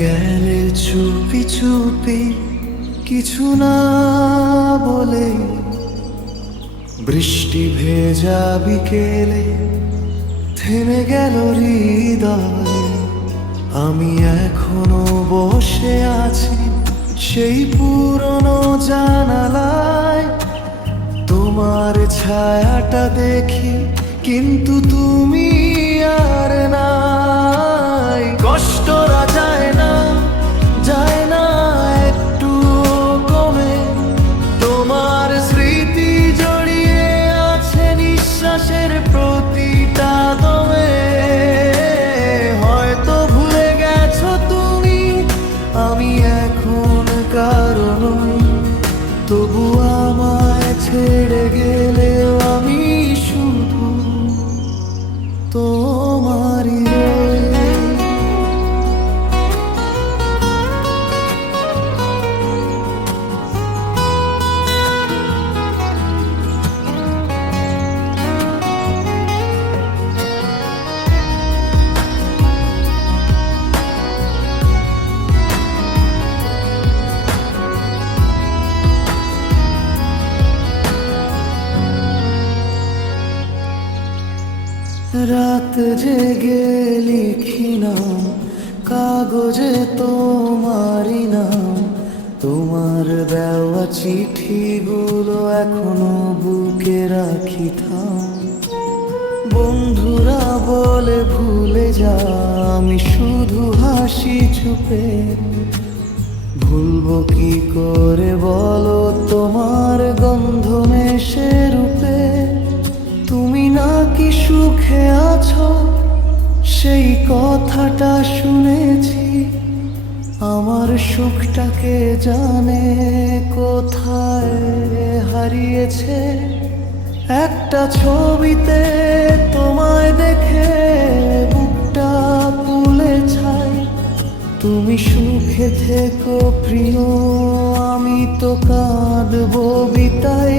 গেলে চুপি চুপি কিছু না বলে, বৃষ্টি ভেজা বিকেলে থেমে গেল হৃদয়। আমি এখনো বসে আছি সেই পুরনো জানালায়, তোমার ছায়াটা দেখি কিন্তু তুমি আর নাই। কষ্টরা যায় না, যায় না একটু কমে, তোমার স্মৃতি জড়িয়ে আছে নিঃশ্বাসের প্রতিটা দমে। হয়তো ভুলে গেছো তুমি আমি এখন কারো নই, তবু আমায় ছেড়ে গেলেও আমি শুধু তোমারই রই। রাত জেগে লিখি নাম কাগজে তোমারই নাম, তোমার দেওয়া চিঠিগুলো এখনো বুকে রাখি থাম। বন্ধুরা বলে ভুলে যা, আমি শুধু হাসি চুপে। ভুলবো কি করে বলো তোমার গন্ধ মেশে রূপে। তুমি নাকি সুখে আছো সেই কথাটা শুনেছি, আমার সুখটাকে জানে কোথায় হারিয়েছে। একটা ছবিতে তোমায় দেখে বুকটা তুলে ছাই, তুমি সুখে থেকো প্রিয়, আমি তো কাঁদবো বিতাই।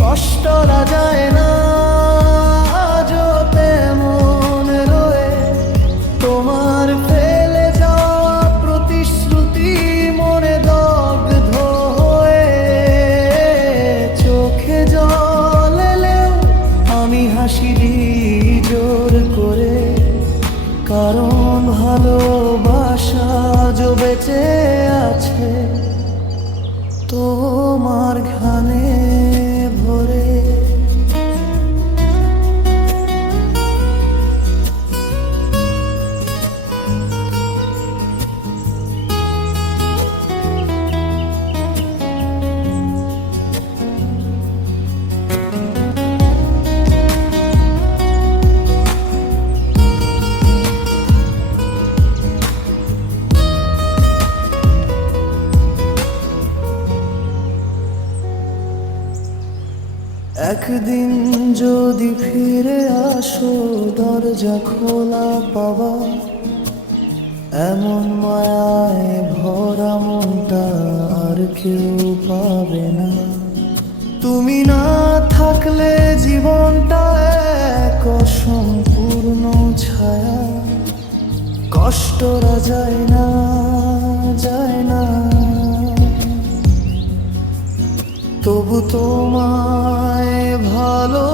কষ্টরা যায় না আজও তেমন রয়ে, তোমার ফেলে যাওয়া প্রতিশ্রুতি মনে দগ্ধ হয়ে। চোখে জল এলেও আমি হাসি দিই জোর করে, কারণ ভালোবাসা যে বেঁচে আছে তোমার ঘানে ভরে। একদিন যদি ফিরে আসো দরজা খোলা পাবা, এমন মায়ায় ভরা মনটা আর কেউ পাবে না। তুমি না থাকলে জীবনটা এক অসম্পূর্ণ ছায়া। কষ্টরা যায় না, যায় না, তবু তোমায় ভালো